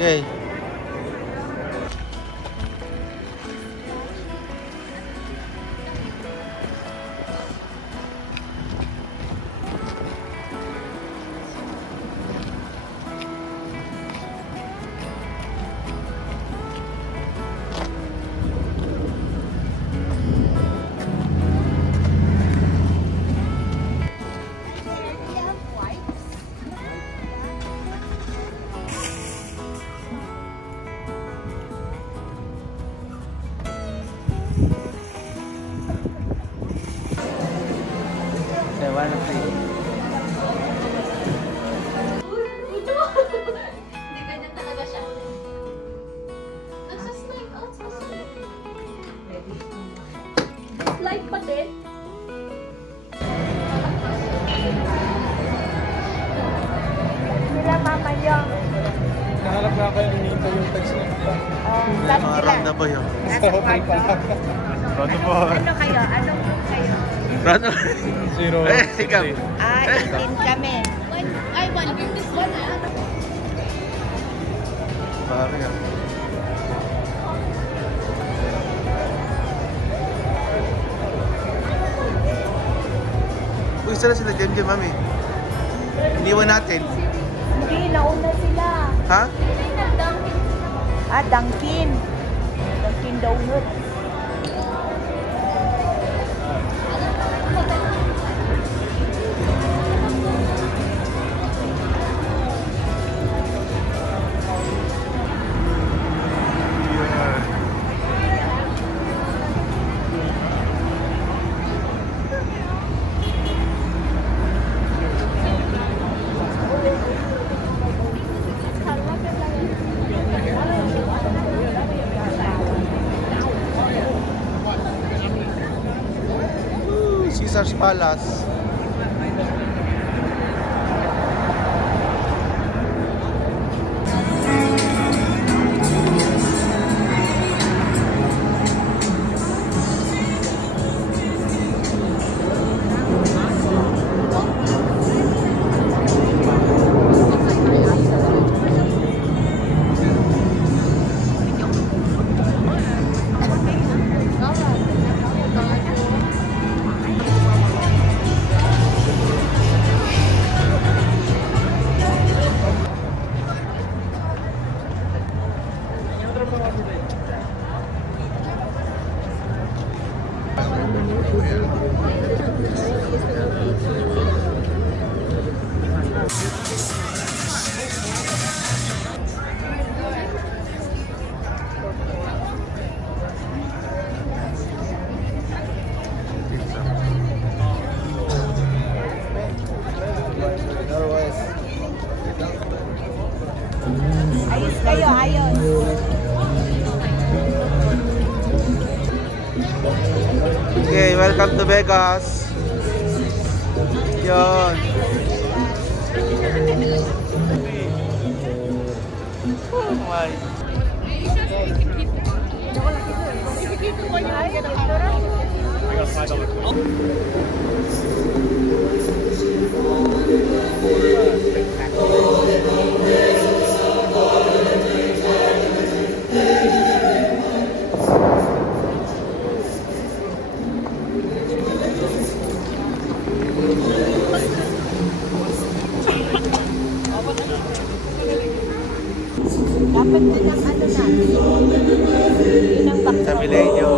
Okay. Hindi ganyan talaga siya. Nagsaslide out sa slide pa din. Sila mama yung. Nakalap na kayo yung text niya. Mga round na ba yun? Nasa kwarto. Round na ba? Ano kayo? Anong room kayo? Round na ba? 0. Eh, ikaw. 18 kami. Ay, 151 ah. Pare ah. Uy, saan na sila Jem Jem, mami? Iniwan natin. Hindi, nauna sila. Ha? Dunkin. Dunkin Donuts. Caesar's Palace. Ayos kayo, ayos. Okay, welcome to Vegas. Yun. Oh my. Dapat din ang ano natin. Yun ang background. Sa Milenio.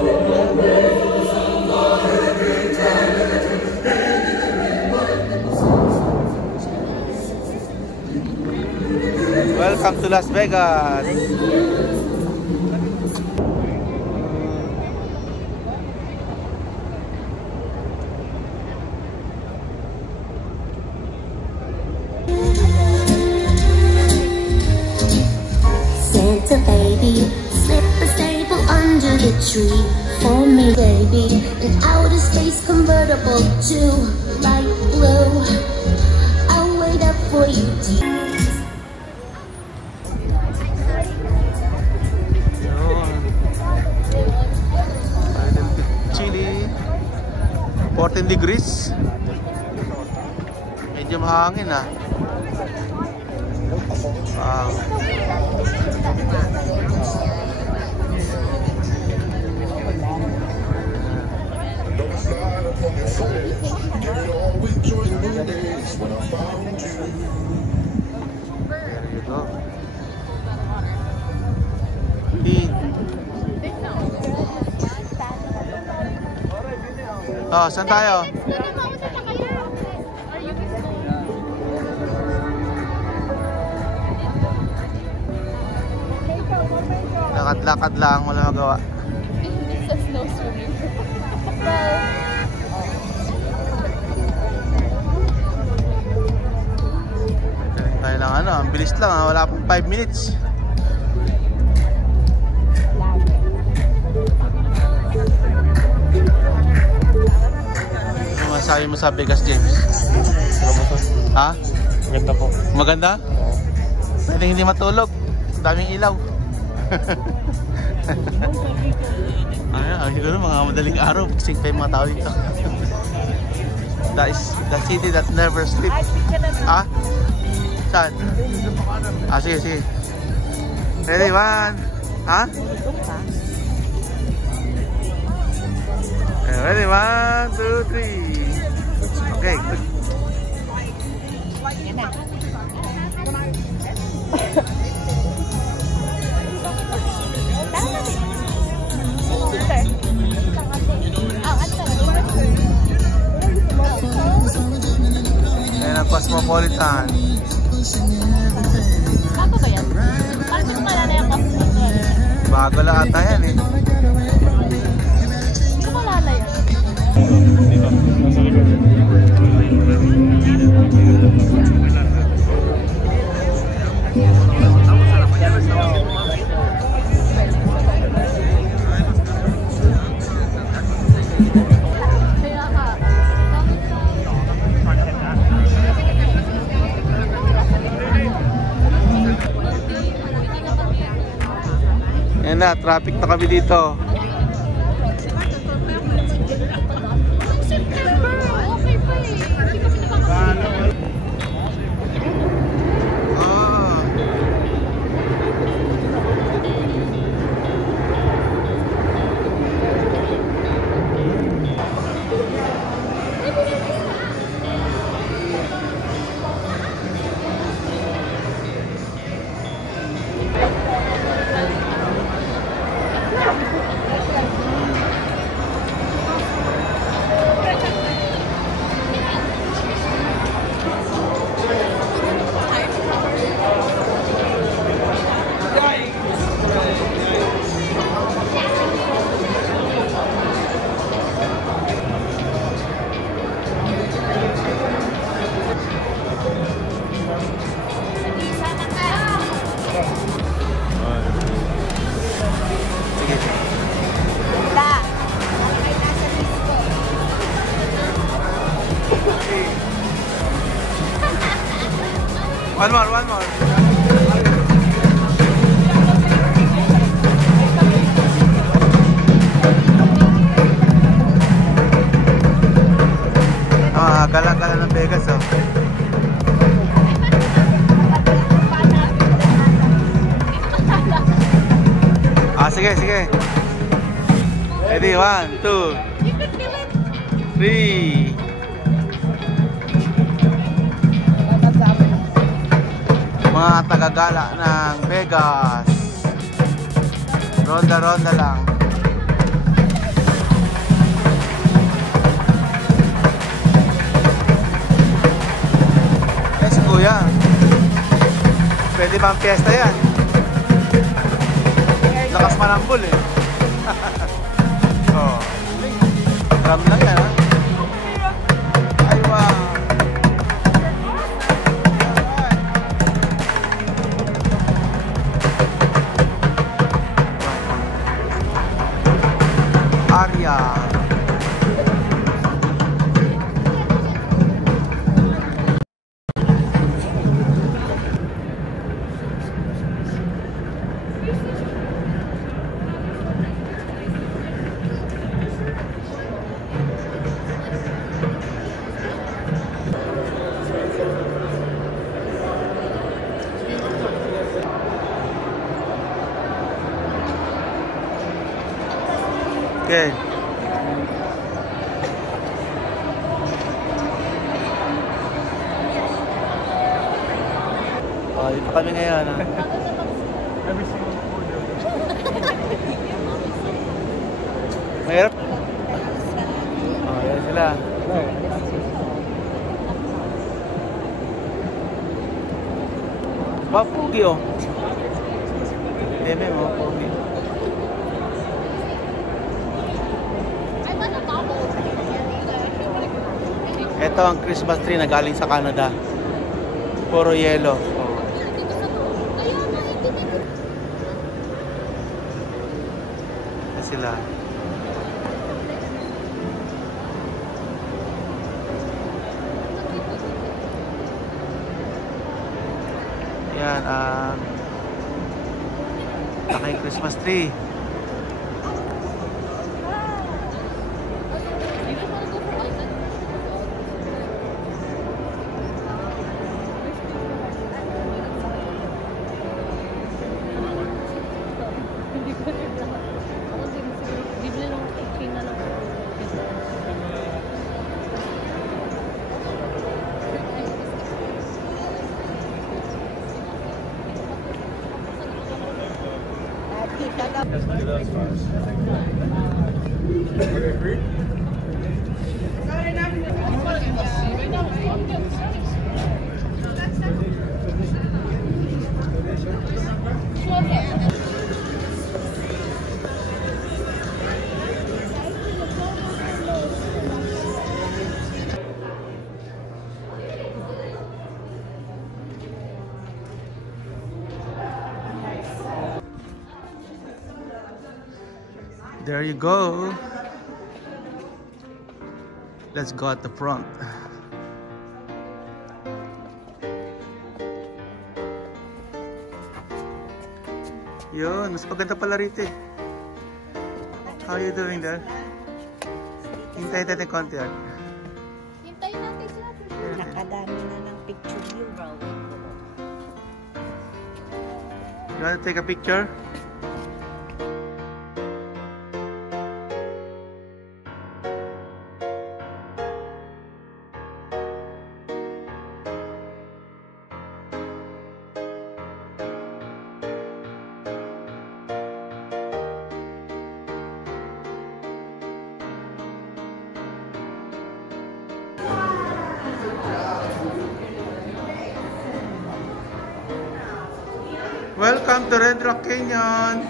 Welcome to Las Vegas. Santa baby, slip a staple under the tree for me, baby. An outer space convertible to light blue. I'll wait up for you, dear. Chile, 14 degrees. Medyo mahangin ah. Wow. There you go. Oh, saan tayo? Lakad-lakad lang, wala magawa. Sa snow swimming. Tayo lang ano, ang bilis lang ha, wala pang 5 minutes. Ano masabi mo sa Vegas, James? Ha? Maganda po. Maganda? Pwede hindi matulog. Daming ilaw. Siguro mga madaling araw. Kasing pa yung mga tao dito. That is the city that never sleeps. Ha? Saan? Sige, sige. Ready, one. Ha? Ready, 1, 2, 3. Okay, good. Ayan ang Cosmopolitan. Bago ba yan? Paano ko malala yung Cosmopolitan? Bago lang ata yan eh. Hindi ko malala yan. Dito, nasa likod. Kaya ka. Ayan na, traffic na kami dito. September! Okay pa eh. Hindi kami nakakasya. Ah. Sige. One more, one more. Gala-gala ng Vegas oh. Sige, sige. Ready, 1, 2, 3. Mga tagagala ng Vegas. Ronda-ronda lang. Yes, kuya. Pwede bang fiesta yan? Lakas manambol eh. Oh. Drum lang yan ha. Ay wow. Aria. Okay. Oh, dito kami ngayon. Ah. Every single order. Mahirap. Oh, yan sila. Pugi oh. Deme mo, pugi. Ito ang Christmas tree na galing sa Canada. Puro yelo. Yan sila. Yan ang aking Christmas tree. There you go. Let's go at the front. Yun, mas maganda pala rito eh. How are you doing there? Hintayin natin konti yan. Hintayin natin sila. Nakadami na ng picture yun. You want to take a picture? Welcome to Red Rock Canyon.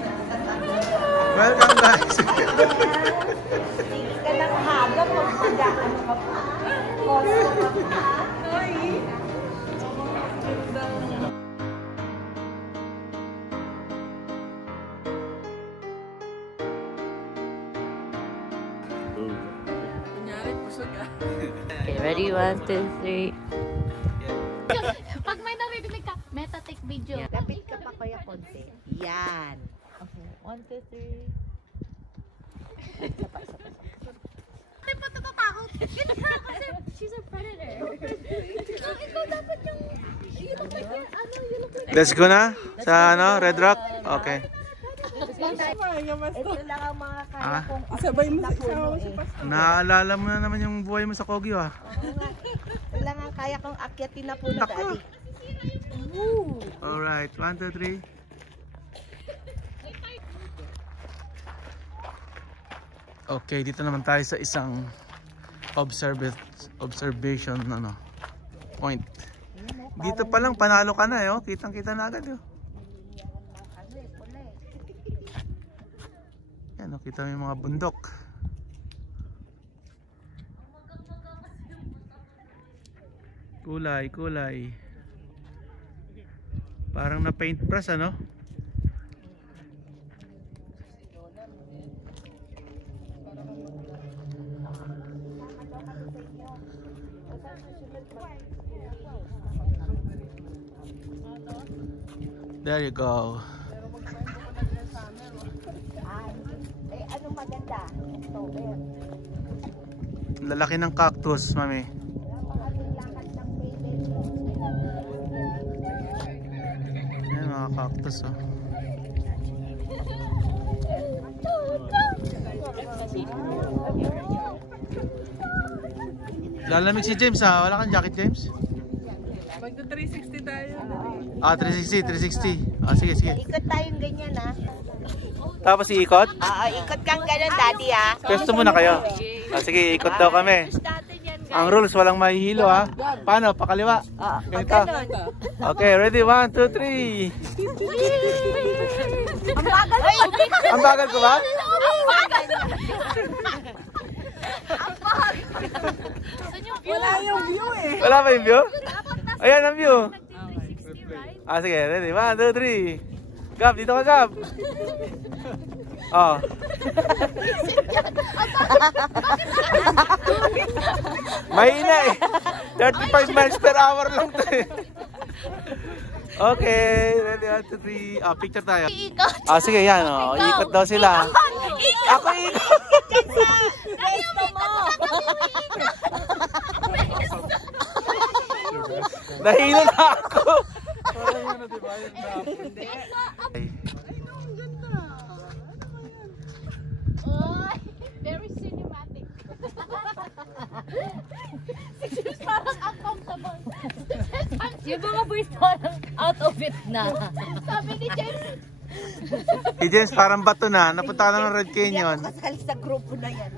Welcome guys. Hindi ka lang hagam, magpagaan ka pa. Okay, ready? 1, 2, 3. Pag may narinig ka, meta take video. Lapit ka pa kuya konti. Yan. Okay, 1, 2, 3. Ay, pa natatakot. Kasi she's a predator. So, ikaw dapat yung, you look like you're, you look like Let's go na sa Red Rock. Okay. Ito lang ang mga kaya kong Sabay mo sa puno eh. Naalala mo na naman yung buhay mo sa Kogyo ah. Oo nga. Ito lang ang kaya kong akyatin na puno Nako. dati. Woo! Alright, 1, 2, 3. Okay, dito naman tayo sa isang observation point. Dito pa lang panalo ka na eh, oh. Kitang-kita na agad, oh. Yan, oh, kita mo yung mga bundok. Kulay, kulay. Parang na paint brush, ano? There you go. Eh, anong maganda? October. Lalaki ng cactus, mami. Yan mga cactus, oh. Lalamig si James ha. Wala kang jacket, James? Magto 360 tayo. Ah, 360. Ah, sige, sige. Ikot tayong ganyan ah. Tapos iikot? Oo, ikot kang ganun, daddy ah. Pwesto muna kayo. Ah, sige, ikot daw kami. Ang rules, walang mahihilo ha. Paano? Pakaliwa. Ganito. Okay, ready? 1, 2, 3. Ang bagal mo. Ang bagal ko ba? Wala yung view eh. Wala ba yung view? Ayan ang view. Ah, sige, ready? 1, 2, 3. Gab, dito ka, Gab. Oh. Mahina eh. 35 miles per hour lang to eh. Okay, ready, 1, 2, 3. Ah, picture tayo. Ah, sige, yan oh. Ikot daw sila. Ako ikot. Nahilo na ako. Parang ano, diba? Yung Hindi. Very cinematic. Parang uncomfortable. Yung mga boys parang out of it na. Sabi ni James. Si James parang bato na. Napunta ka na ng Red Canyon. Kasal sa grupo na yan.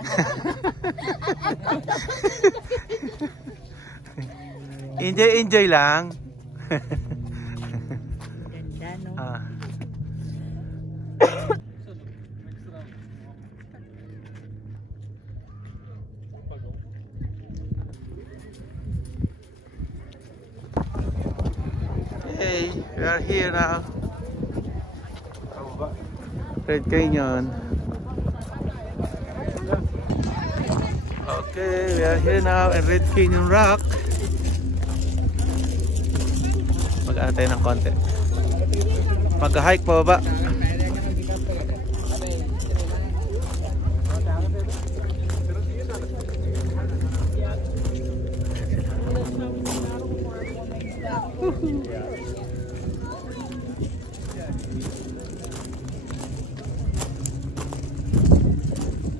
Enjoy lang. Ganda no? Ah. Hey, we are here now. Red Canyon. Okay, we are here now in Red Canyon Rock. Mag-ano tayo ng konti. Mag-hike pa baba.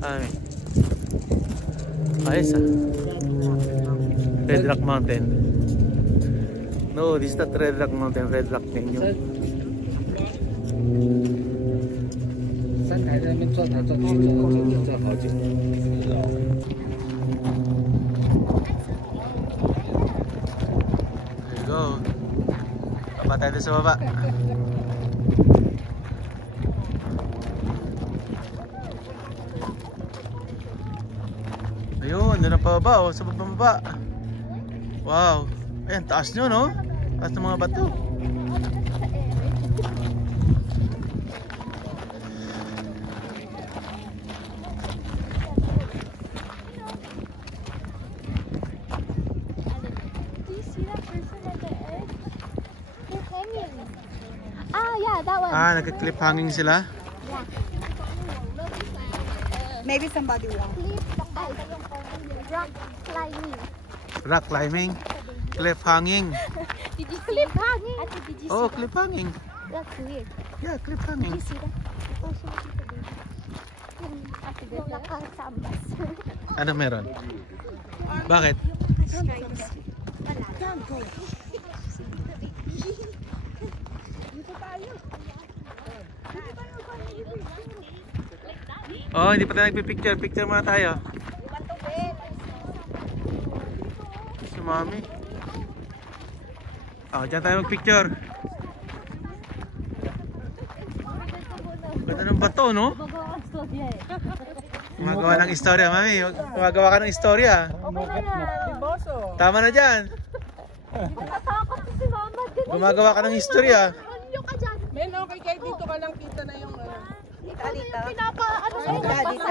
Ay. Ayos ah. Red Rock Mountain. No, this is not Red Rock Mountain, Red Rock Canyon. There you go. Baba tayo sa baba. Ayun, doon ang pababa oh, sa baba. Wow. Ayan, taas nyo no? Taas ng mga bato. Do you see that person at the edge? They're hanging. Ah, yeah, that one. Ah, nagka-clip hanging sila. Maybe somebody wants. Rock climbing. Rock climbing. Cliff hanging. Did you clip hanging? Did you Oh, see cliff hanging. that? That's weird. Yeah, cliff Did hanging. you see that? Oh, so yung nakasambas. Ano meron? Bakit? Oh, hindi pa tayo nagpipicture. Picture muna tayo. Si Mami. Oh, dyan tayo magpicture. Ganda ng bato, no? Gumagawa ng istorya, Mami. Gumagawa ka ng istorya. Tama na dyan. Natatakot si Mama. Gumagawa ka ng istorya. Ano ka dyan? Men, okay kayo dito ka lang kita na yung ano. Dito. Ano Dito.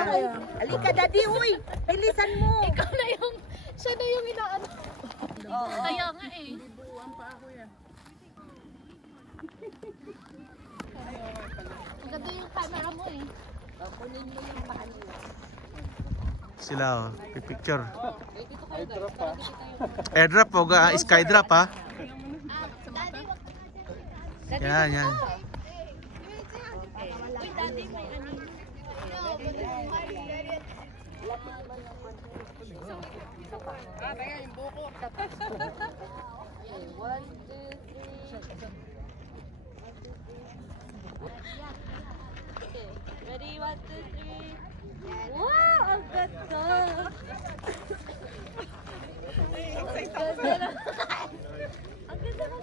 Alika, daddy, uy! Bilisan mo! Ikaw na yung, siya na yung inaano. Kaya nga eh. Maganda yung camera mo eh. Sila, oh. Picture. Airdrop, o skydrop, ha? Yan, yan. Uy, daddy, may ano. Okay, ready? 1, 2, 3. Wow! Ang ganda! Ang ganda! Ang ganda mo,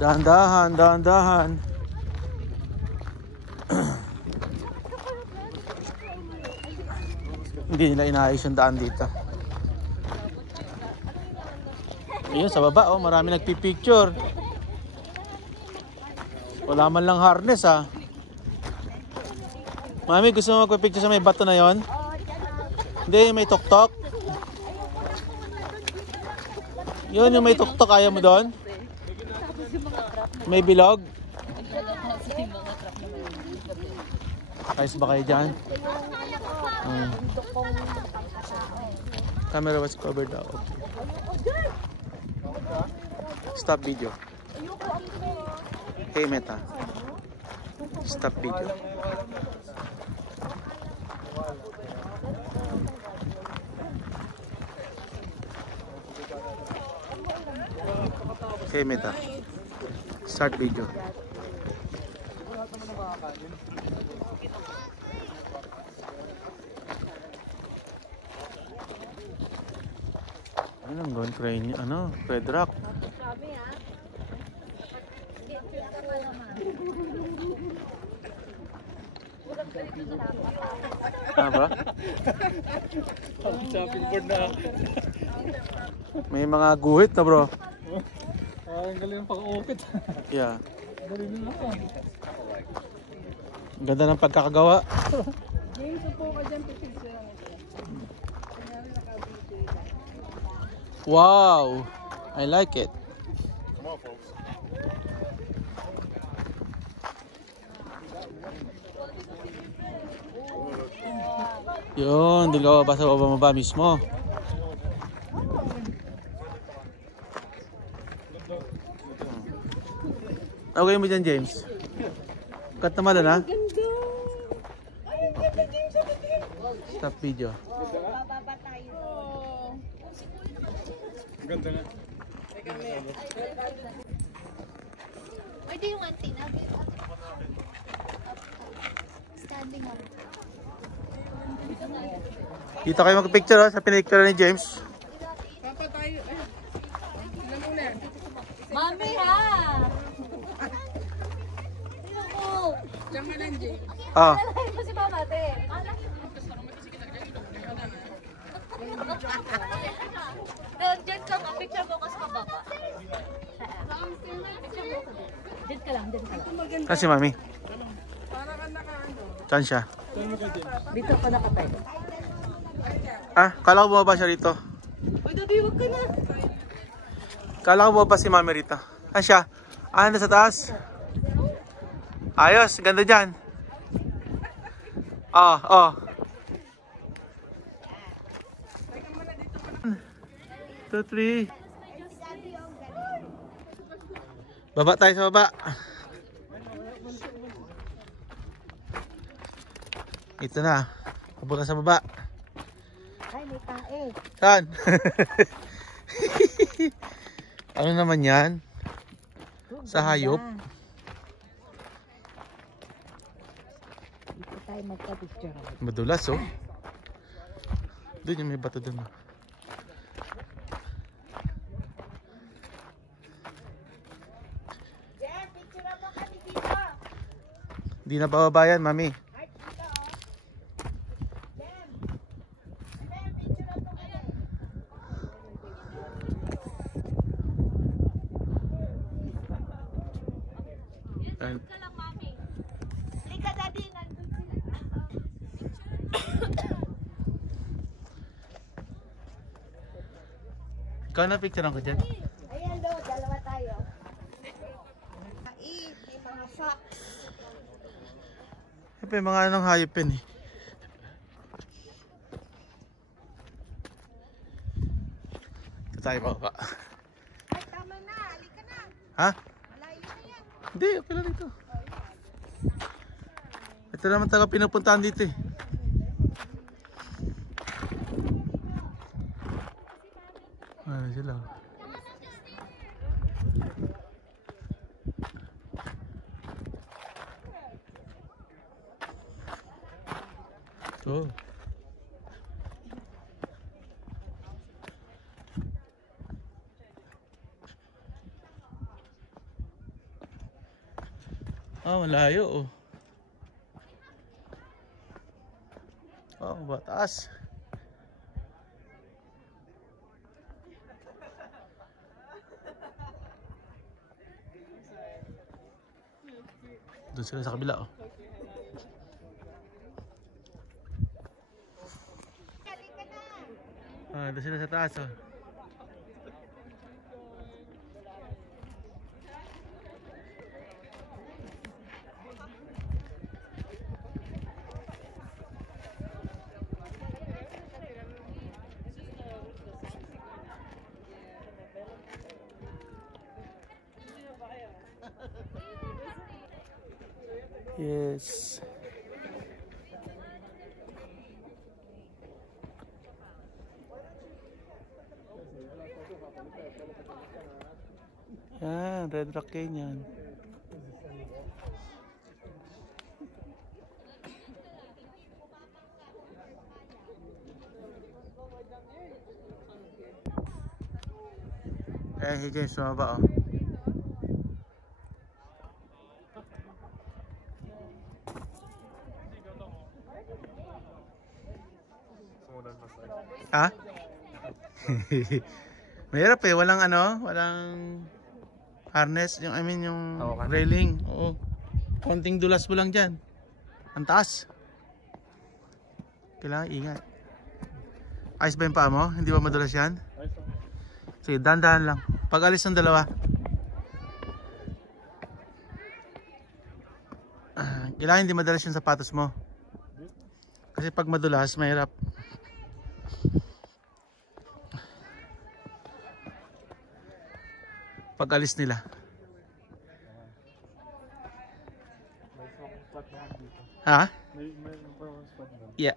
Dahan-dahan, dahan-dahan. Hindi nila inaayos yung daan dito. Ayun, sa baba, oh, marami nagpipicture. Wala man lang harness, ha. Mami, gusto mo magpipicture sa may bato na yon? Hindi, may tuktok. Yun, yung may tuktok, ayaw mo doon? May bilog? Guys, ba kayo dyan? Camera was covered daw. Okay. Stop video. Hey Meta. Stop video. Hey Meta. Start video. Ano ang gawin crane? Ano? Red Rock. Sabi ha? Ano ba? Chopping board na. May mga guhit na bro. Ang galing ng pag-ukit. Yeah. Galing nila ka. Ang ganda ng pagkakagawa. James, upo ka dyan, pipicture lang ito. Wow! I like it. Come on, folks. Yun, doon ka ba sa baba mismo. Okay mo dyan, James. Cut naman na. Stop video. Bababa tayo. Ganda nga. Pwede yung antenna. Standing up. Dito kayo mag-picture sa pinicture ni James. Papa tayo. Sila muna. Mami ha! Sino ko? Diyan ka lang, James. Ah, Alam mo si Mama, te. Diyan ka, picture mo ka sa baba. Diyan ka lang, diyan ka lang. saan si Mami? Para ka naka-ano. Saan siya? Dito ka nakatay. Ah, kala ko bumaba siya rito. Uy, Dabi, huwag ka na. Kala ko bumaba si Mami rito. Ah, siya. Ah, nasa taas. Ayos, ganda dyan. Ah, oh. 2, 3. Baba tayo sa baba. Ito na. Papunta sa baba. Ay, may tae. Saan? Ano naman yan? Sa hayop? Dito tayo magpa-picture. Madulas oh. Doon yung may bato doon. Jen, picture mo kami dito. Hindi na bababa yan, Mami. Ay, dito oh. Jen. Jen, picture mo kami. Ayan. Lika, Daddy. Nandun sila. Ikaw na picturean ko dyan. Ayan do, dalawa tayo. Ay, may mga fox. Siyempre, mga anong hayop yun eh. Ito tayo bababa. Ay, tama na. Halika na. Ha? Malayo na yan. Hindi, okay lang dito. Ito naman taga pinupuntahan dito eh. Ano sila? Ito. Malayo oh. Oh, batas. Doon sila sa kabila oh. Doon sila sa taas oh. Yes. Yan, Red Rock Canyon. Si James sumaba oh. Ha? Mahirap eh, walang harness, yung yung railing. Oo. Konting dulas mo lang diyan. Ang taas. Kailangan ingat. Ayos ba yung paa mo? Hindi ba madulas yan? Sige, dahan-dahan lang. Pag alis ng dalawa. Kailangan hindi madalas yung sapatos mo. Kasi pag madulas, mahirap. Pag alis nila. Ha? Yeah.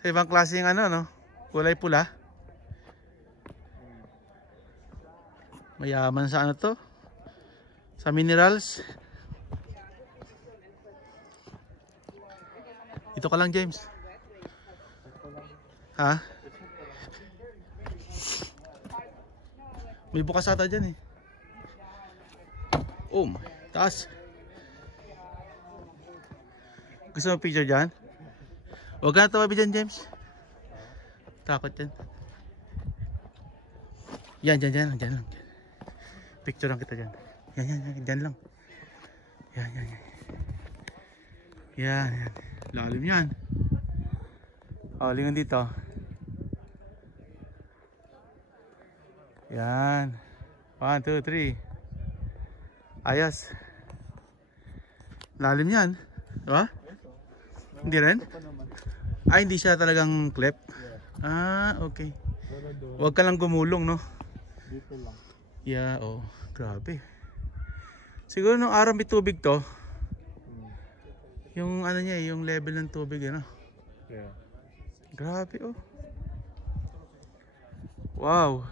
Sa ibang klase yung no? Kulay pula. Mayaman sa to? Sa minerals. Ito ka lang, James. Ha? May bukas ata dyan eh. Taas. Gusto mo picture dyan? Huwag ka na tawabi dyan, James. Takot yan. Yan lang. Picture lang kita dyan. Yan lang. Yan. Lalim yan. Lingon dito. Yan. 1, 2, 3. Ayos. Lalim yan. Diba? Hindi rin? Hindi siya talagang clip? Okay. Huwag ka lang gumulong, no? Dito lang. Yeah, grabe. Siguro nung araw may tubig to. Yung niya, yung level ng tubig, Yeah. Grabe, Wow.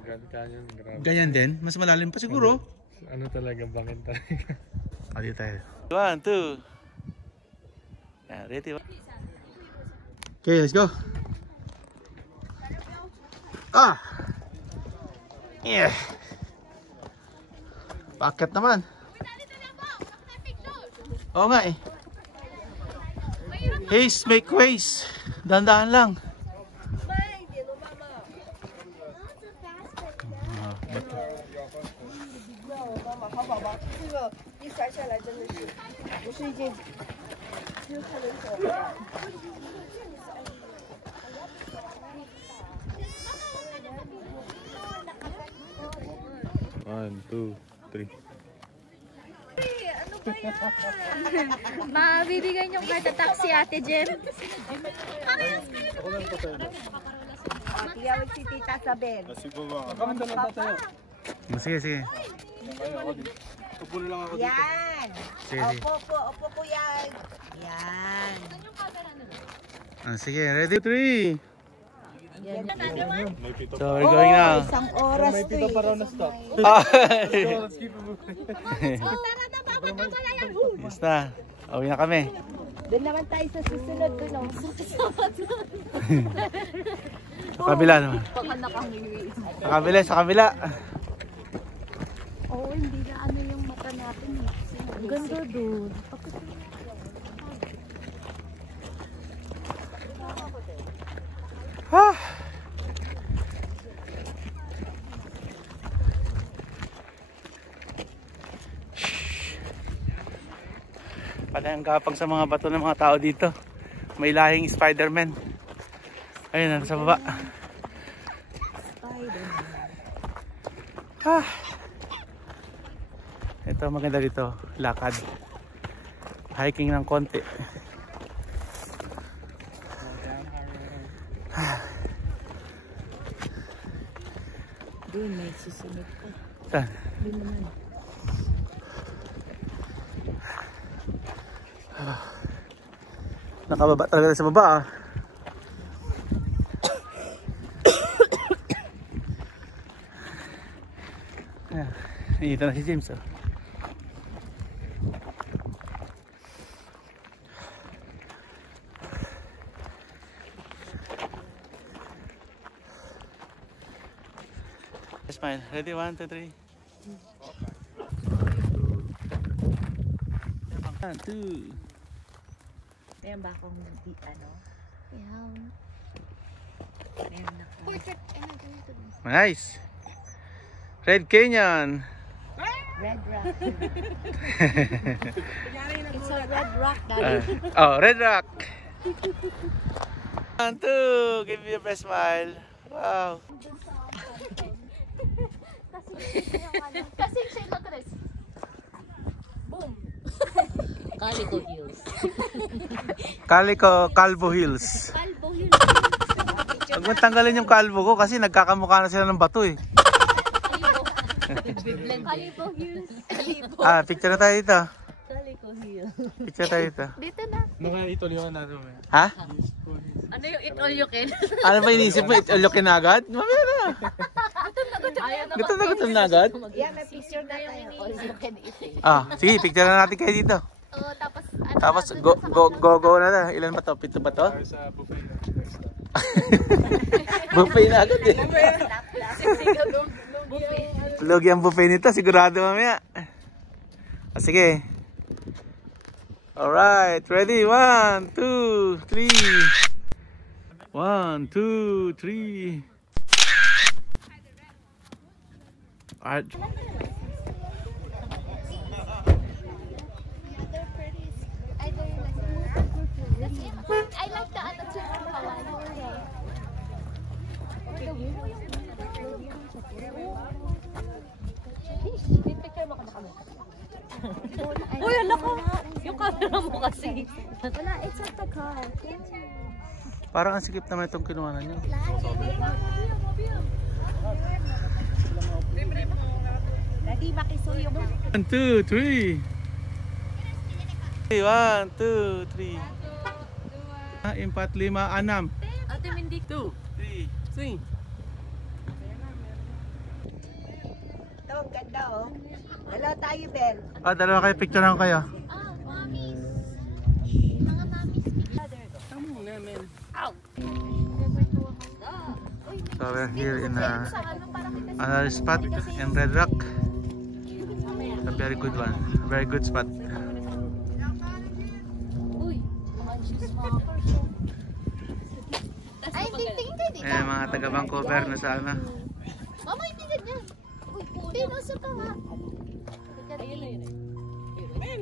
Grand Canyon, grabe. Ganyan din? Mas malalim pa siguro? Talaga, bangin talaga. Dito tayo. 1, 2. Ready ba? Okay, let's go. Yeah. Bakit naman? Oo nga eh. Haste make ways. Dahan-dahan lang. One, two, three. Ano ba yan? Mabibigay niyong karta taxi, Ate Jen. Tiyawag si Tita Sabel. Sige. Upo na lang ako dito. Yan. Sige. Opo kuya. Yan. Sige, ready? 3. May pito. So we're going now. Isang oras May pito pa raw na stop. Let's keep it moving. Yes na. Uwi na kami. Doon naman tayo sa susunod doon. Sa kabila naman. Sa kabila, sa kabila. Oo, hindi na ano yung mata natin. Ang ganda doon. Ah. Panay ang gapang sa mga bato ng mga tao dito. May lahing Spider-Man. Ayun, nasa baba. Ah. Ito maganda dito, lakad. Hiking ng konti. Doon may susunod ko. Saan? Nakababa talaga sa baba ah. Dito na si James oh. Smile. Ready? 1, 2, 3. 1, 2. Meron ba akong ano? Yeah. Meron ako. Portrait. Ay, ganito din. Nice. Red Canyon. Red Rock. It's a red rock, Daddy. Oh, Red Rock. 1, 2. Give me a best smile. Wow. Kasi siya, look at this. Boom. Calico Hills. Calvo Hills. Kalbo yun. Huwag mo tanggalin yung kalbo ko kasi nagkakamukha na sila ng bato eh. Kalbo yun. Ah, picture na tayo dito. Calico Hills. Picture tayo dito. Dito na. Nakalitulungan natin. Ha? Ano yung it all you can? Ano ba inisip mo? Ulukin na agad? Mamaya na. Gutom na agad? Yeah, may picture na tayo. All you can eat. Ah, sige, picture na natin kayo dito. Oh, tapos, Tapos go na na. Ilan ba to? Pito ba to? Sa buffet. Buffet na agad eh. Lugi ang buffet nito, sigurado mamaya. Ah, sige. Alright, ready? 1, 2, 3. 1, 2, 3. Alright. I like the other two from Uy, ala ko! Yung camera mo kasi. Wala, it's at the car. Parang ang sikip naman itong kinuha niyo. Daddy, makisuyo mo. 1, 2, 3. 1, 2, 3. 4, 5, 6. Ate Mindy. 2, 3. Ito, ang ganda oh. Hello tayo, Ben. Ah, dalawa kayo, picture lang kayo. Ah, mommies. Mga mommies. So we're here in another spot in Red Rock. A very good one. Very good spot. Uy, ay, tingin kayo dito. Eh, mga taga Vancouver na sana. Mama, hindi ganyan. Uy, pinoso ka nga. Ayun.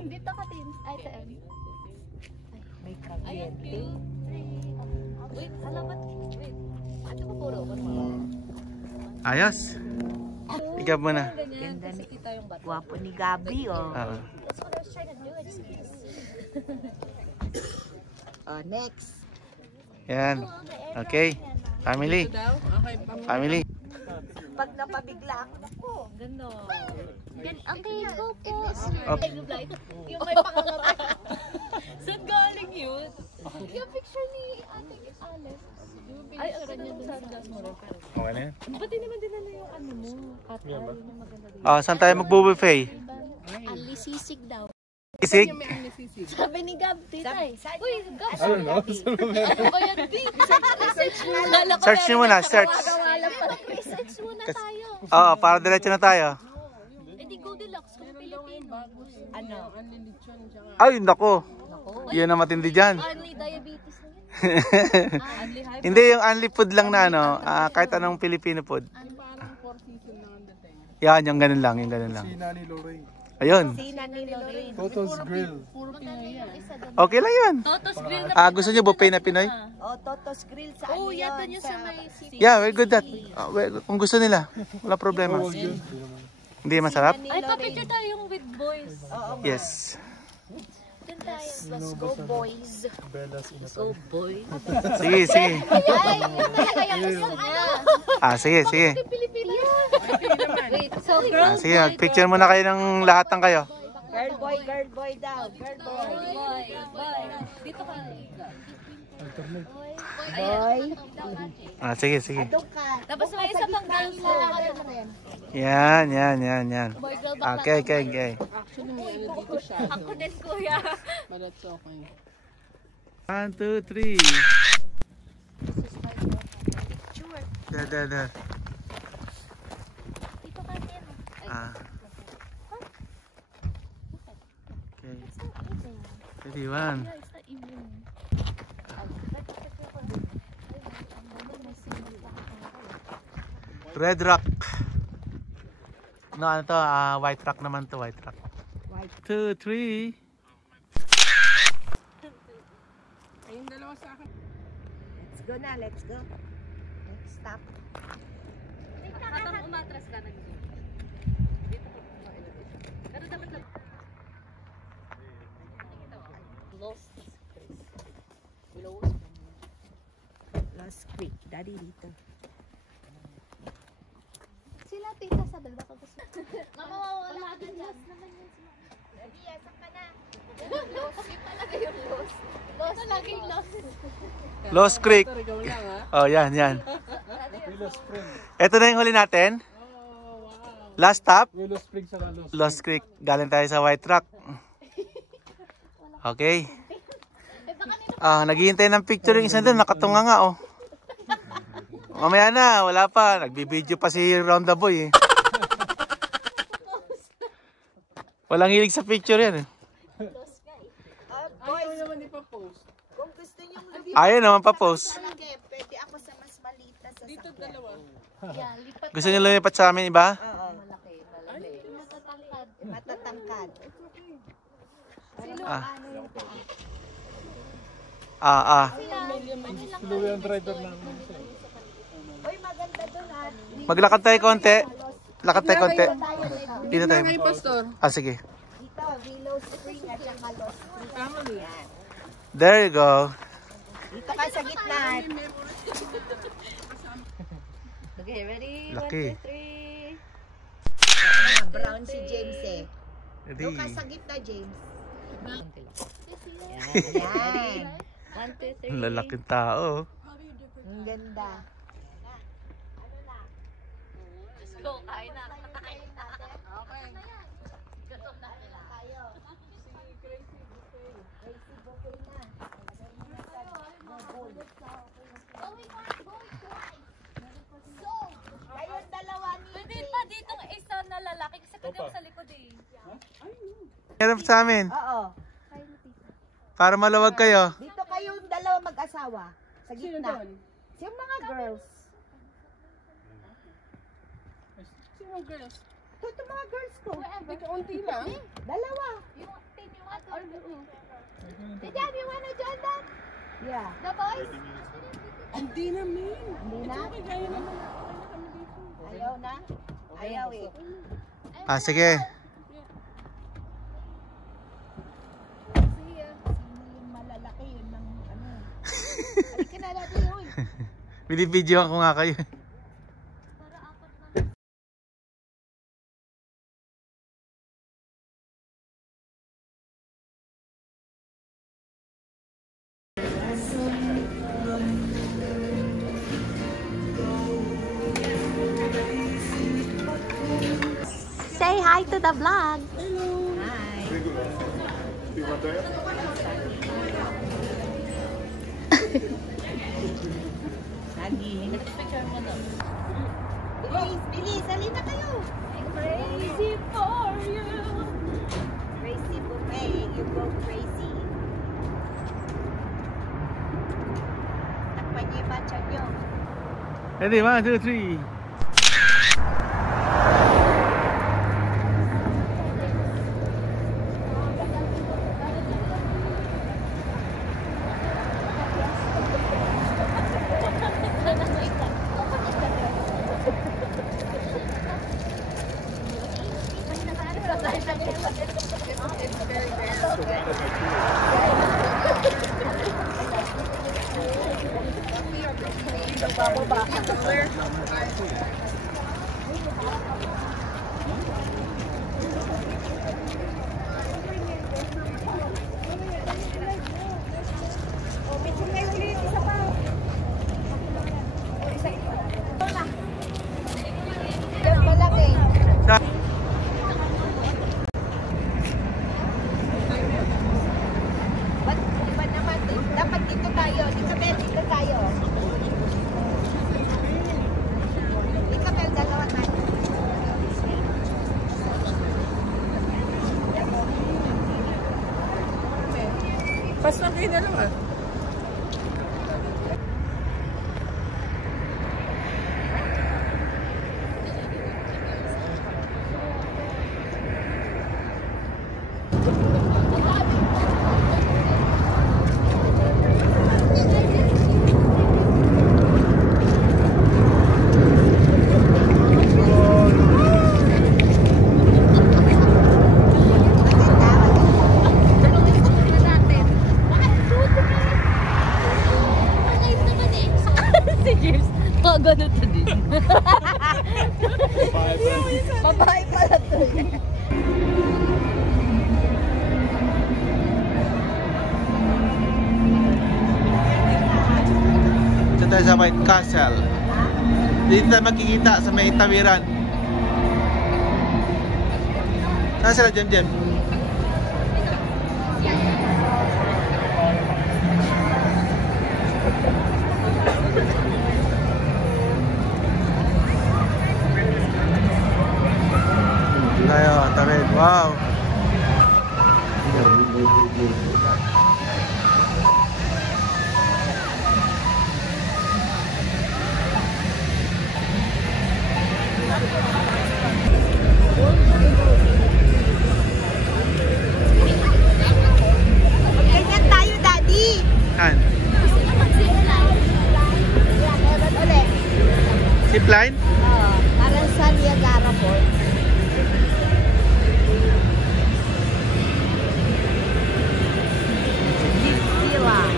Dito ka, Tin. Ay, ito. May kagyente. Wait, alamat. Wait. Ano ko puro? Ayos. Ikaw muna. Ganda ni Guwapo ni Gabi oh. That's what I was trying to do. I just can't see. Oh, next. Yan. Okay. Family. Family. Pag napabigla ako, naku. Okay, go po. Yung may pangangatak. Saan galing yun? Yung picture ni Ate Alex. Ay, ako niya dun sa Okay na yan. Ba't di naman dinala yung ano mo? Kapal, yung maganda rin. Saan tayo magbo-buffet? Ali sisig daw. Isig? Sabi ni Gab, titay. Uy, Gab. Ano no? Ano ba yan, di? Search mo. Search nyo muna, search. Research muna tayo. Oo, para diretso na tayo. Eh di Goldilocks kung Pilipino. Ano? Ay, nako. Yun ang matindi dyan. Only diabetes na yun. Hindi, yung only food lang na ano, kahit anong Filipino food. Yan, yung ganun lang, yung ganun lang. Si Nani Lorraine. Ayun. Sina ni Lorraine. Toto's Grill. Okay lang yun. Totos Grill na. Gusto nyo buffet na Pinoy? Oh, Toto's Grill sa Oh, ano yata yun? nyo sa may city. Yeah, we're good that. Kung gusto nila, wala problema. Hindi masarap? Ay, pa-picture tayong with boys. Yes. Doon tayo. Let's go, boys. Bella's in a So, boy. Sige, sige. Ay, yun talaga yung gusto niya. Sige, sige. Pilipino. Wait, so girl, Sige, picture muna kayo ng lahat ng kayo. Girl, boy daw. Girl, boy. boy. Dito ka. Boy. Sige, sige. Doon ka. Tapos may isa pang girl sa Yan, yan, yan, yan. boy girl bakla. Okay, okay, okay. Ako din kuya. 1, 2, 3. Da. Dito ka din. Okay. 31. It's not even. Red Rock. No, ano to? White Rock naman to, White Rock. 2, 3. Let's go na, let's go. Let's stop. Habang umatras ka nag-zoom. Dito ko. Pero dapat lang. Lost. Lost Creek. Daddy dito. Sila tita sa dalawa ko gusto. Mama, wala din lost naman yun. Daddy, asan ka na? Lost. Yun talaga yung lost. Lost laging lost. Lost Creek. Oh, yan, yan. Willow Spring. Ito na yung huli natin. Last stop. Willow Spring sa Lost. Lost Creek. Galing tayo sa White Rock. Okay. Naghihintay ng picture yung isa doon. Nakatunga nga, oh. Mamaya na, wala pa. Nagbibideo pa si Round the Boy, eh. Walang hilig sa picture yan, eh. Boys, kung gusto nyo Ayaw naman pa post. malaki, pwede ako sa mas maliit na sasakyan. Dito dalawa. Yeah, lipat. Gusto niyo lumipat sa amin, iba? Oo. Matatangkad. Matatangkad. Louie ang driver namin. Uy, maganda doon ha. Maglakad tayo konti. Lakad tayo konti. Dito tayo. Sige. Dito, Willow Spring at saka Lost Creek. Yan. There you go. Dito ka sa gitna. Okay, ready? Laki. 1, 2, 3. Brown si James eh. Ready? Doon ka sa gitna, James. Ready? Yan. 1, 2, 3. Ang lalaking tao. Ang ganda. Let's go, kain na. Okay. Gutom na. Kayong dalawa ni Pwede pa ditong isa na lalaki kasi pwede sa likod eh. Meron sa amin. Oo. Para malawag kayo. Dito kayong dalawa mag-asawa. Sa gitna. Yung mga girls. Sino girls? Ito mga girls ko. Ikaw unti lang. Dalawa. Yung team you want to. Dad, you wanna join that? Yeah. The boys? Hindi namin. Hindi na? Kaya naman kami dito. Ayaw na? Ayaw eh. Sige. Sino yung malalaki yun ng ano? Halika na natin yun. Binibidyoan ko nga kayo. Para ako Say hi to the vlog. Bilis, bilis. Halina kayo. Crazy for you. Crazy buffet. You go crazy. Takpan niyo yung matcha niyo. Ready, 1, 2, 3. Dapat dito tayo. Dito, Bel. Dito tayo. Dito, Bel. Dalawa tayo. Pas lang kayo dalawa. Ganun to din. Babae pala to. Dito tayo sa White Castle. Dito tayo makikita sa may tawiran. Saan sila, Jem Jem? Tayo, tawid. Wow! Ganyan tayo, Daddy. Han. Meron ulit. Zipline? Oo. Parang sa Niagara Falls. Sila.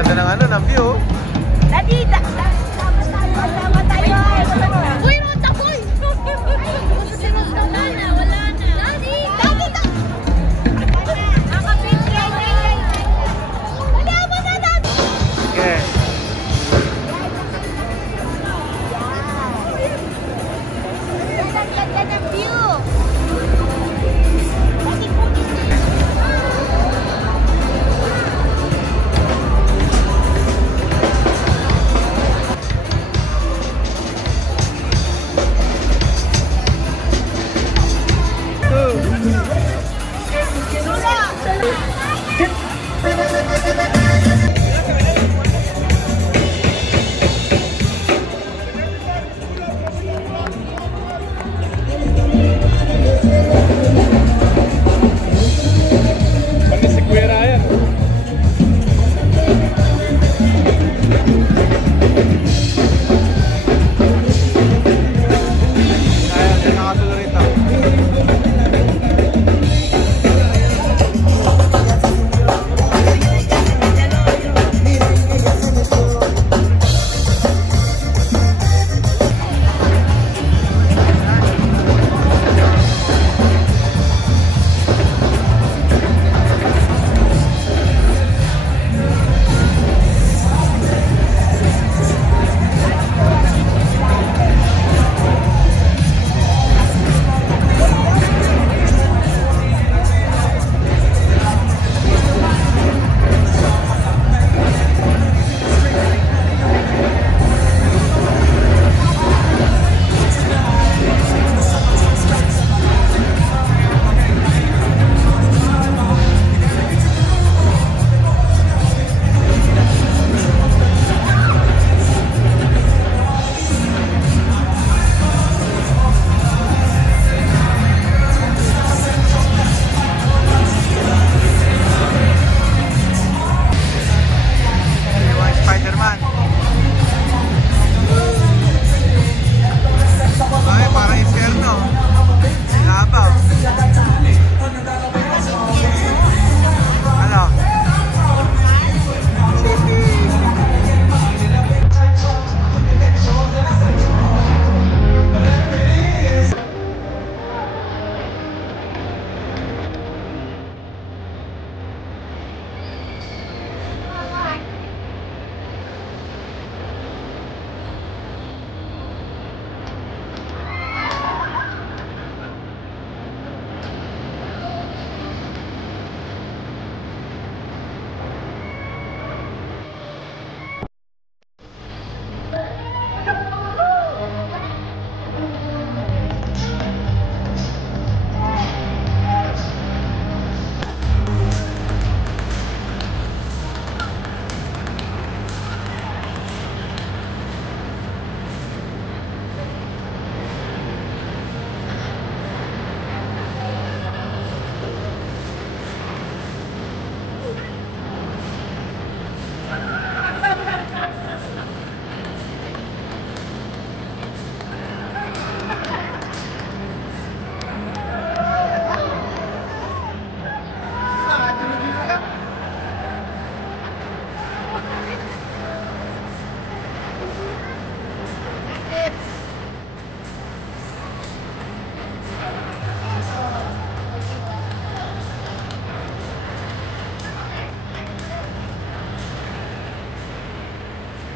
Ganda ng ano, ng view. Daddy, sama tayo. Uy, monta boy! Wala na, wala na. Daddy! Daddy, nakapicture. Wala mo na, Daddy. Okay. Ang ganda ng view. Daddy, kunin mo. Thank you.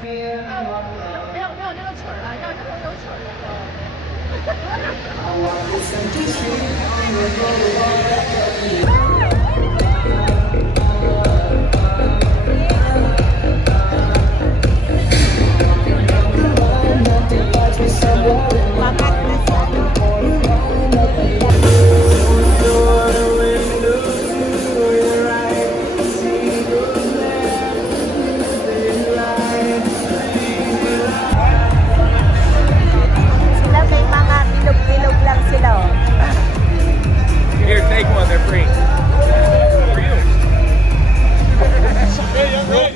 Sila may mga bilog-bilog lang sila, oh. Here, take one. They're free. For you. Hey, I'm right.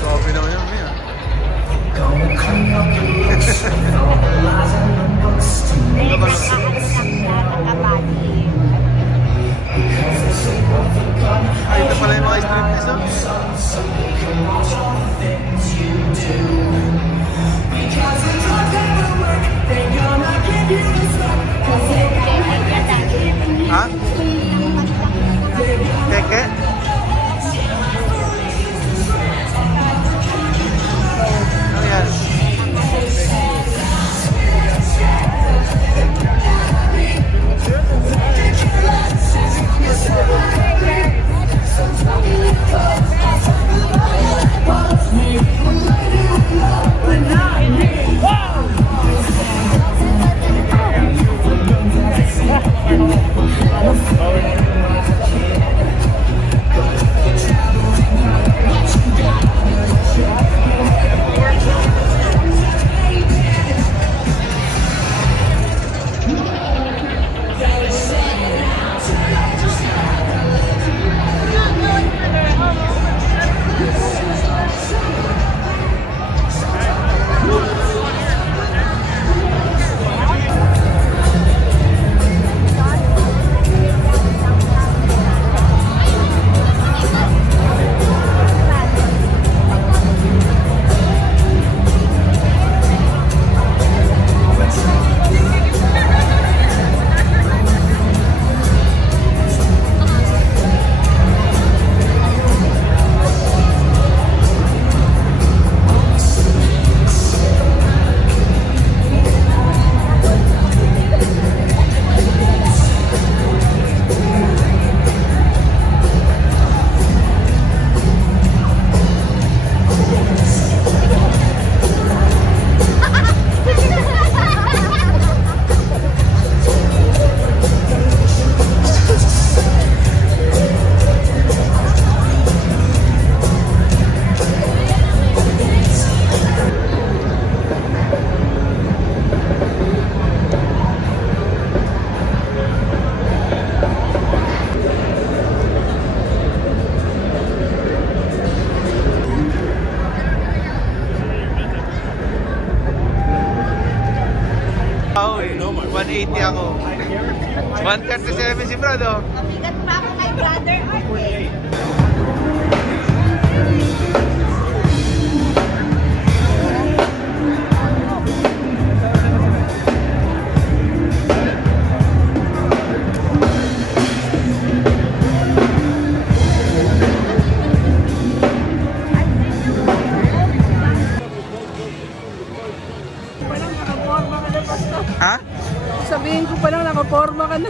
Grabe naman yun, Mia. Ay, ito pala yung mga striptease, oh. Ha? Keke? Ano yan? Ako eh, 180 ako. 137 si Brad, oh. Kabigat pa ako kay Brother Art, eh. Ha? Sabihin ko pa lang, nakaporma ka na.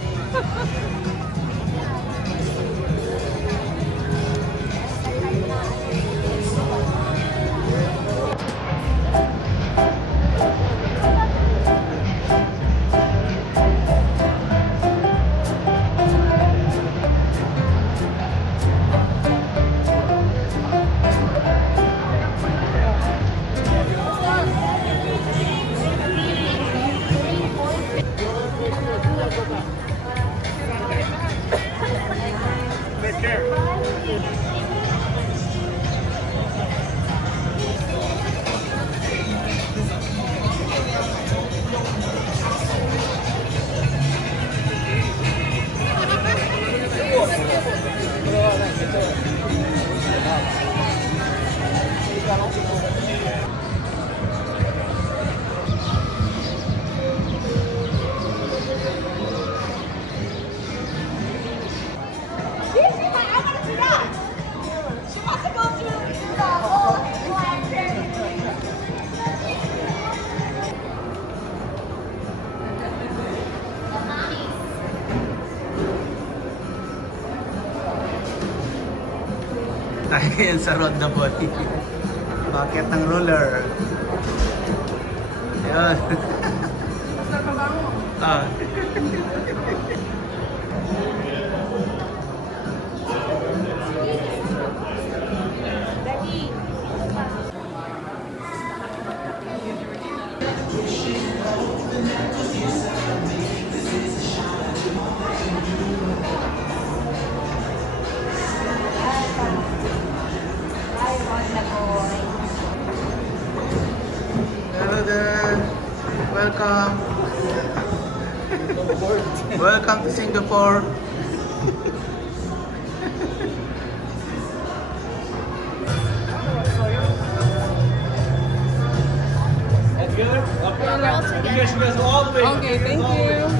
Tayo ngayon sa Ronda Boy. Bakit ng roller? Ayun. Ah. Hello there. Welcome. Welcome to Singapore. That's good? Okay. You guys go all the way. Okay, thank you.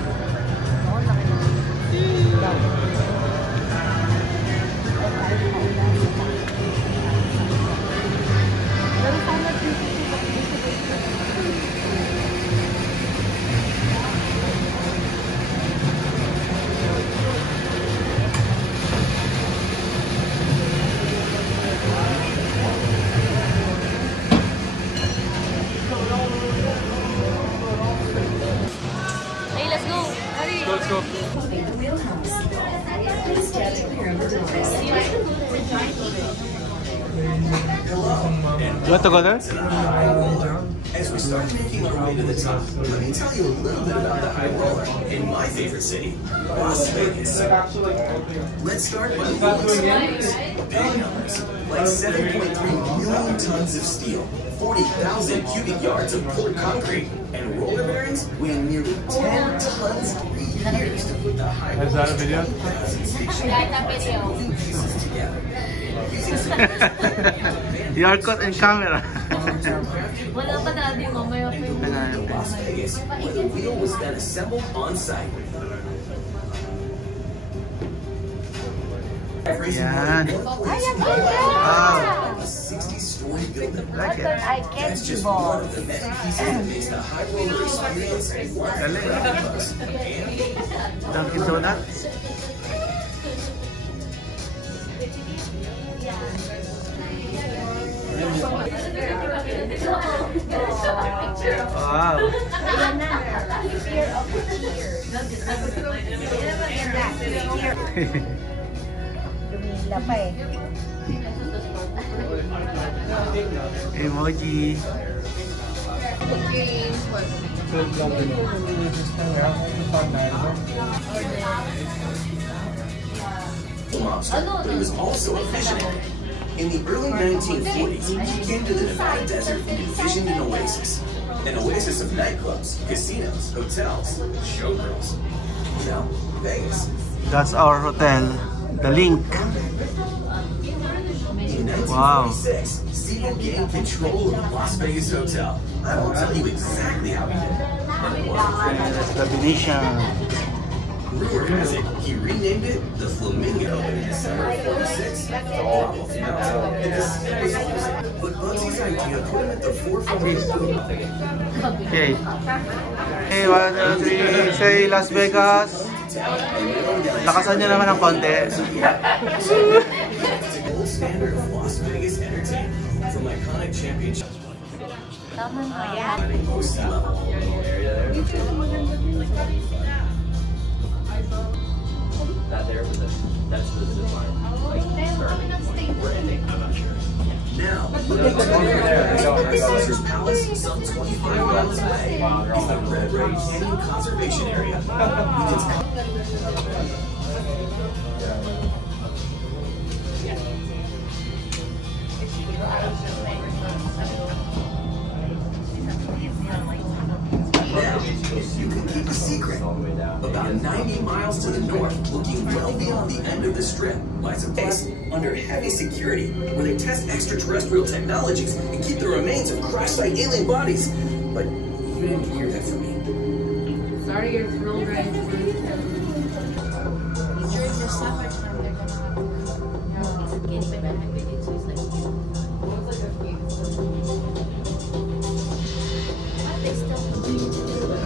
Hey, let's go. Hurry. Let's go. You want to go there? As we start making our way to the top, let me tell you a little bit about the high roller in my favorite city, Las Vegas. Let's start by looking at numbers. Big numbers, like 7.3 million tons of steel, 40,000 cubic yards of poured concrete, and roller bearings weighing nearly 10 tons 3 years to put the high roller Is that a video? pieces together. You are caught in camera. Wala pa natin mamaya pa yung Las Vegas, where the wheel was then assembled on site. Yan. Wow. A 60-story building. Like it. That's just one of the many pieces that makes the high roller experience one of the best. Dunkin' Donuts. Wow. Lumila pa eh. Emoji. Monster, but he was also a visionary. In the early 1940s, he came to the Nevada desert and envisioned an oasis. An oasis of nightclubs, casinos, hotels, showgirls. You know, Vegas. That's our hotel. The Link. In Wow. 1946, Siegel gained control of the Las Vegas Hotel. I won't tell you exactly how he did it. And it wasn't That's the Venetian. Rumor has it, he renamed it the Flamingo in December of 46 to drop off the mountain. The casino was losing, but Bugsy's idea put him at the forefront of the boom. Okay. Hey, 1, 2, 3. Say Las Vegas. Lakasan nyo naman ng konti. The gold standard of Las Vegas entertainment, from iconic championships. Most level area there. That there was that's the zip line. We're ending. I'm not sure. Now, Caesar's Palace, some 25 miles away, is the Red Rock Canyon Conservation Area. Now, you can keep a secret. About 90 miles to the north, looking well well beyond the end of the strip lies a place under heavy security where they test extraterrestrial technologies and keep the remains of crash-site alien bodies. But you didn't hear that from me. Sorry, you're real right. During the summertime, they're gonna have a kid, but I think it's just like they still continue to do it.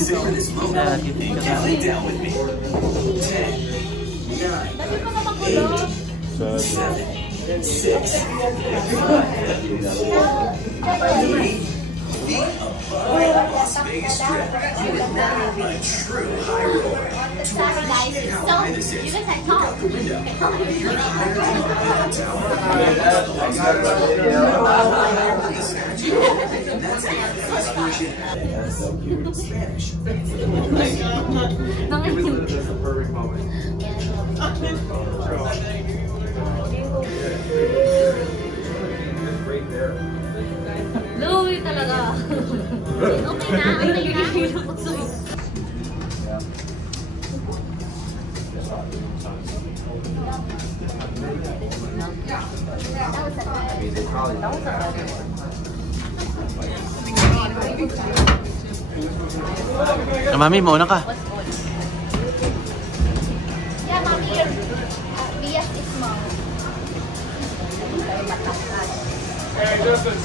Savor this moment. Count it down with me. 10, 9, 8, 7, 6, 5, 3 feet above Las Vegas Strip. You are now on a true high roller. To appreciate how high this is, look out the window. You're higher than the Bell Tower. The lights are higher than the statue. And that's the first version in Spanish. Louie talaga. Okay na. Ang nagiging pagsuwi. Mami, mauna ka. Yeah, mommy, your bias is small. Hey, listen.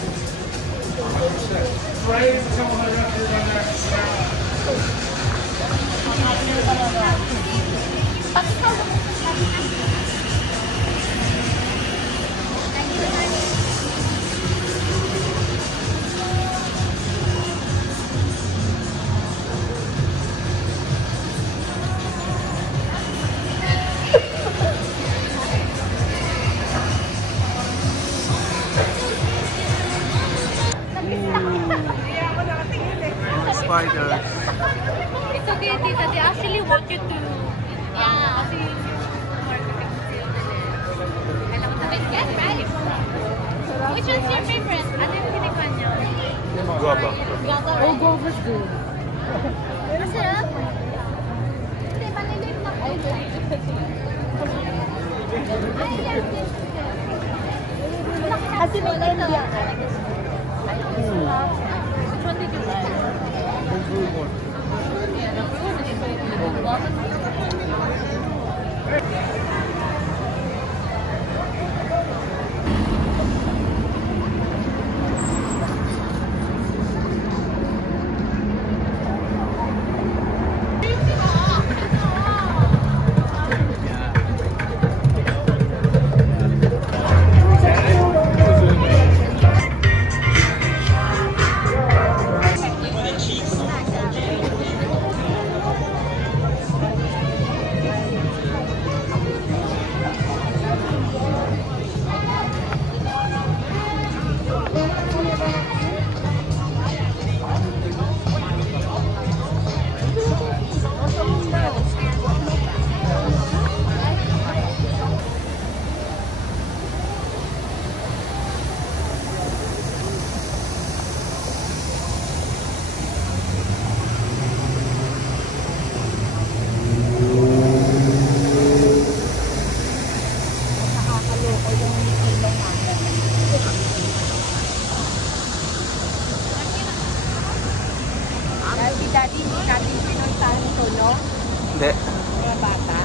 Spiders. It's okay, tita. They actually want you to... Yeah. Kasi yung market sale nila. Yes, right? Which one's your favorite? Ano yung pinikman niyo? Guava. Oh, guava's good. Masarap? Hindi, malilim na. Ay, kasi may ito. Which one did you like? The blue one. Yeah, the blue one is the guava. Daddy, hindi natin pinuntahan ito, no? Hindi. Mga bata.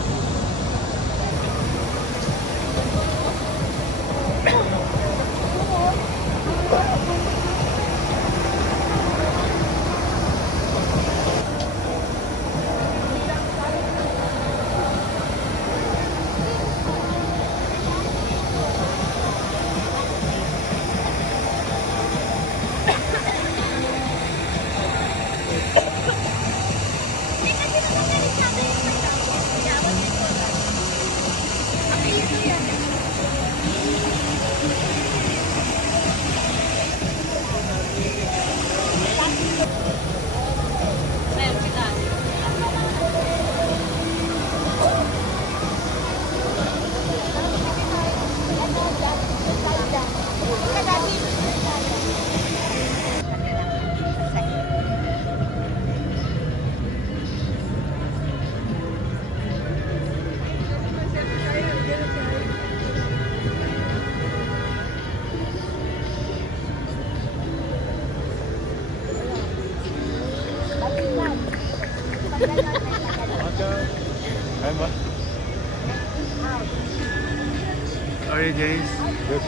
Jace? Good.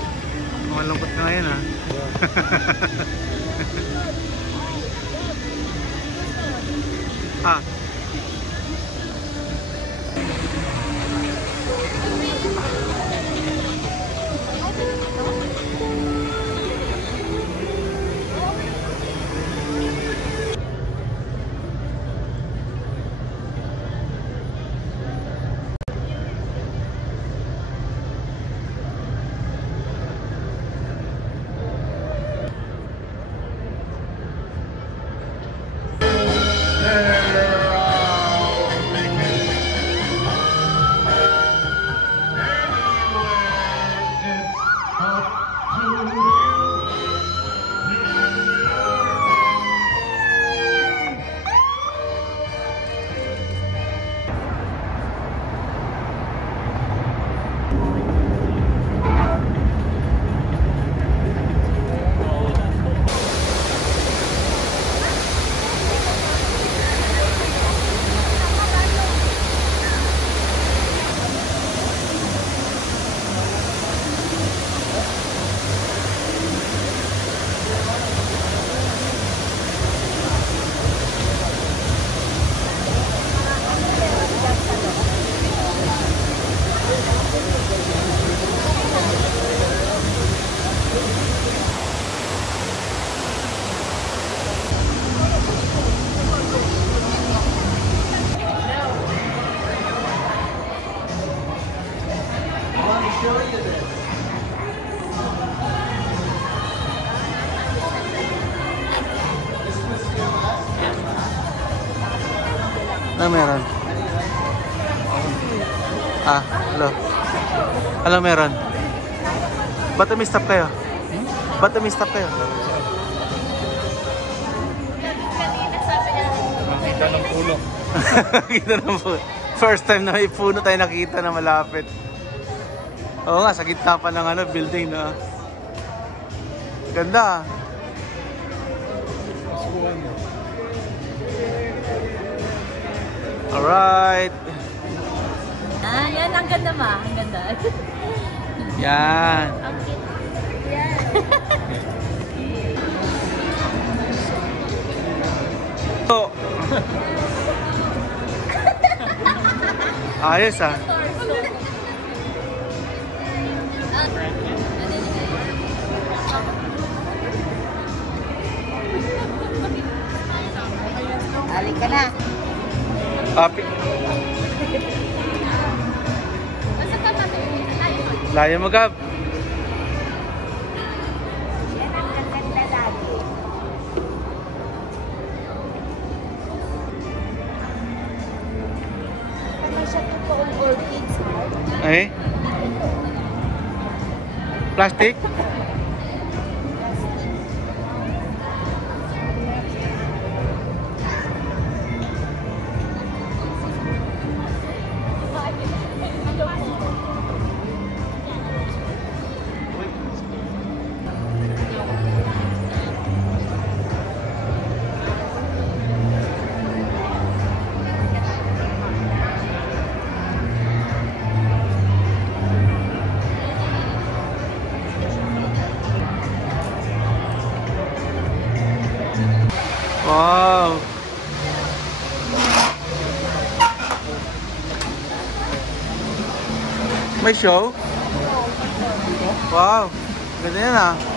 Malungkot ka ngayon ha? Ah. Ano meron? Ah, hello. Hello, meron. Ba't umi-stop kayo? Ba't umi-stop kayo? Kanina sabi niya, Nakita ng puno. Nakita ng puno. First time na may puno tayo nakita na malapit. Oo nga, sa gitna pa ng ano, building na. Ganda ah. Alright. Ah, yan. Ang ganda ma. Ang ganda. Yan. ang cute. So, ayos ah. Alik ka na. Papi. Basta pa matulog na tayo. Layo mo, Gab. Yan ang ganda lagi. Ano siya po ang orchids, ha? Eh? Plastic? Wow! May show? Wow! Ganda yan ah.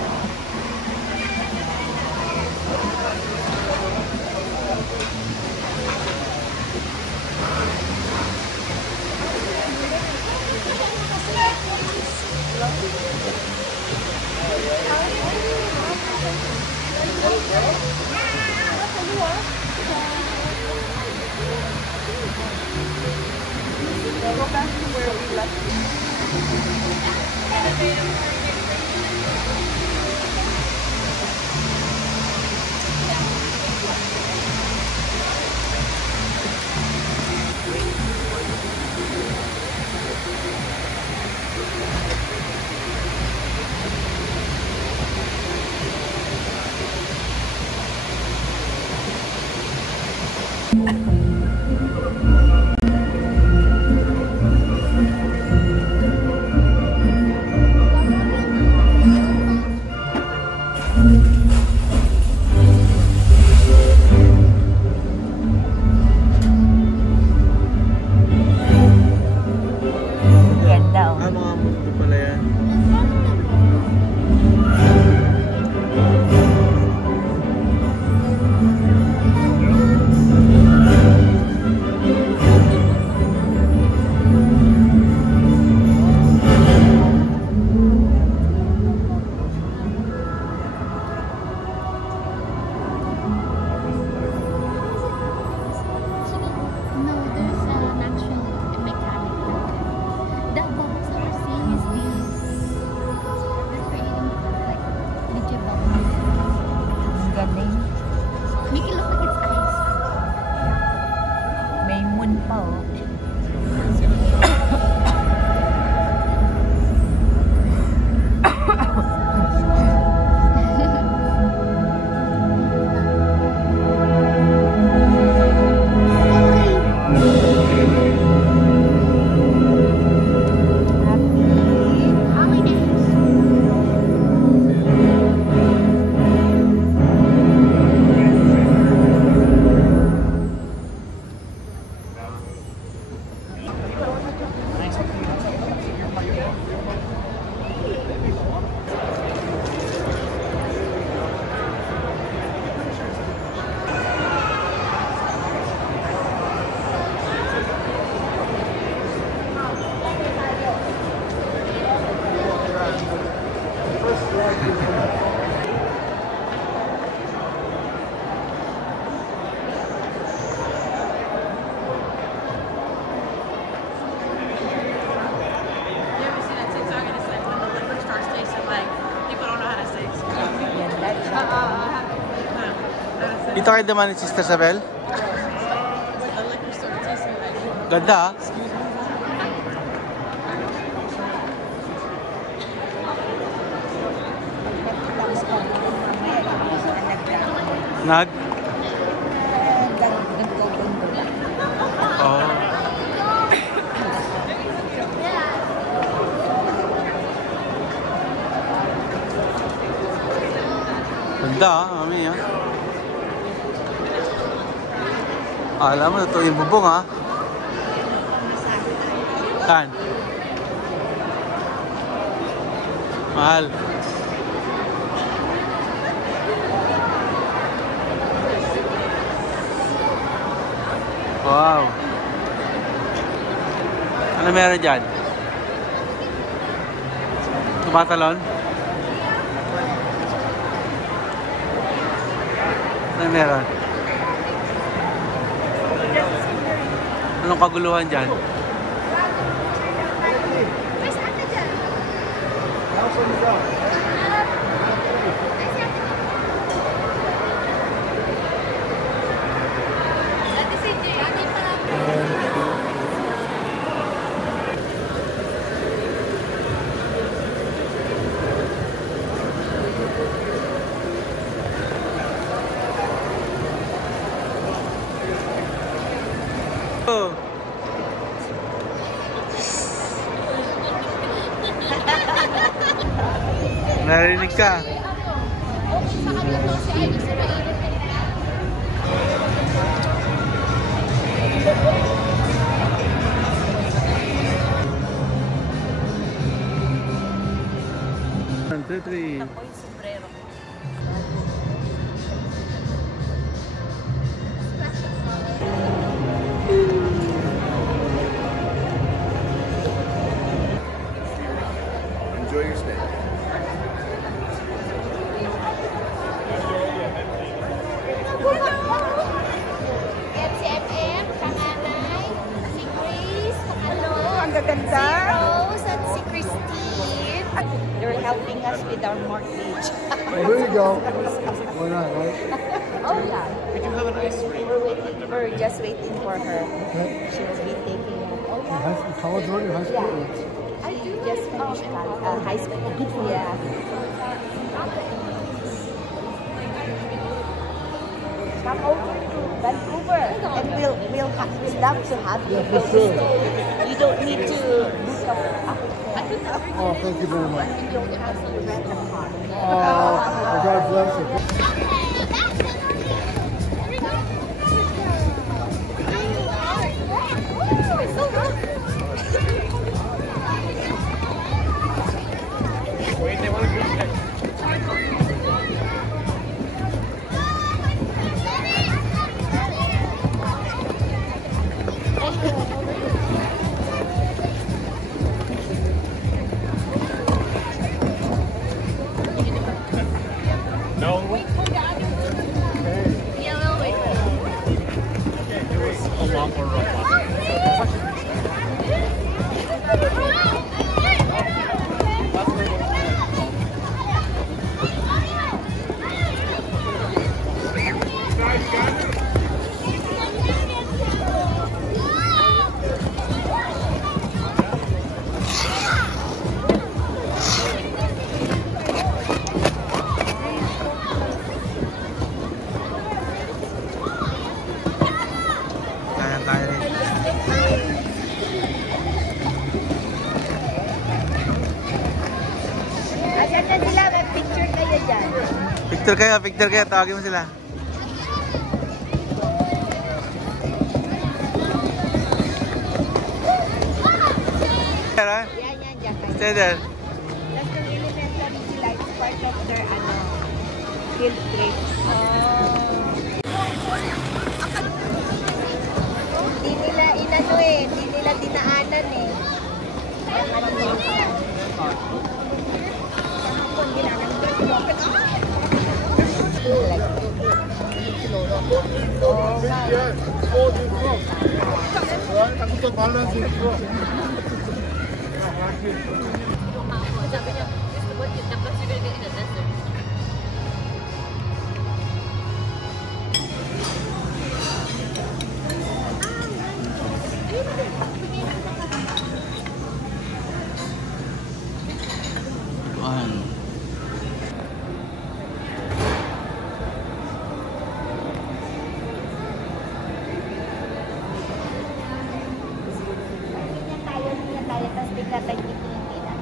Ganda oh. Ah, mga mundo pala yan. No, there's an actual mechanic. The bubbles that we're seeing is they're creating like legit bubbles. Galing. Make it look like it's ice. May moon pa oh. How many days? Dito kayo naman ni Sister Sabel? Ganda ah. Nag? Oh. Ganda ah, mami ah. Alam mo, ito yung bubong ah. Saan? Mahal. Wow. Ano meron dyan? Tumatalon? Ano meron? Anong kaguluhan dyan? Oh. Narinig ka. One, two, three. Enjoy your stay. MCMM, panganay, si Grace, pangalawa, Ang gaganda. si Rose, at si Christine. They're helping us with our mortgage. Here you go. Why not, right? Oh yeah. We do have an ice rink. We're just waiting for her. Okay. She will be taking it. Oh High school, college already, high school? I just finished high school. Good for you. Come over to Vancouver and we'll love to have you. Yeah, for sure. You don't need to book a Oh, thank you very much. You don't have to rent a car. Oh, God Wait, they want to go check. No. Yeah, we'll wait for Okay, there was a lot more robots. Kaya rin. Asan na sila? May picture kayo dyan. Picture kayo. Tawagin mo sila. Yan, dyan kayo. Stay there. Tapos yung elementary sila, it's part of their, field trip. Hindi nila hindi nila dinaanan eh. Ang ano nila. Kung dinaanan ko, bakit? Sabi niya, what you the bus you're gonna get in the desert. Tayo, tapos bigla tayo hindi na.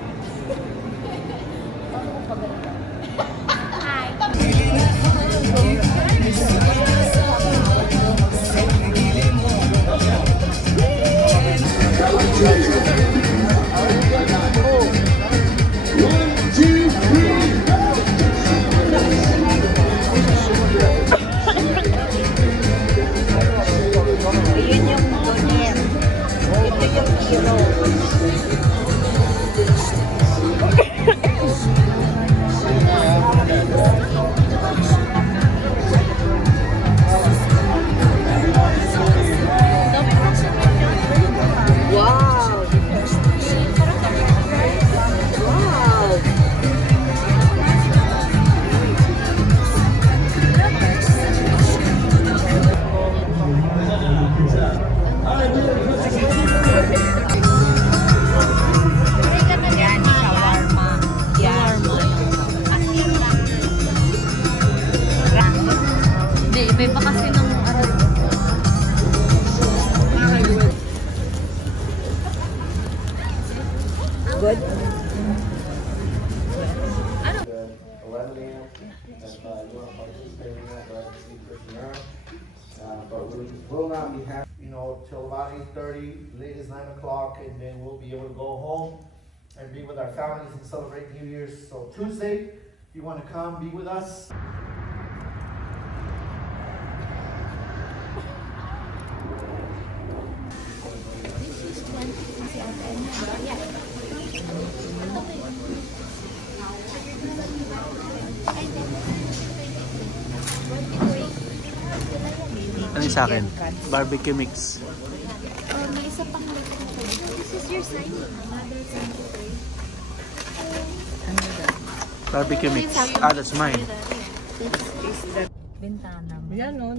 Ayun yung Donier. Ito yung hero. Wow! Wow! Yan, shawarma. Yan. Hindi, iba pa kasi ng ano. Good? 11 a.m. If you want to participate in that, but see Christian but we will not be happy, till about 8:30, latest 9 o'clock, and then we'll be able to go home and be with our families and celebrate New Year's. So Tuesday, if you want to come, be with us. Ano yung sa akin? Barbecue mix. May isa pang this is your sign. Mother Barbecue mix. Ah, that's mine. Bintana. Yan, no?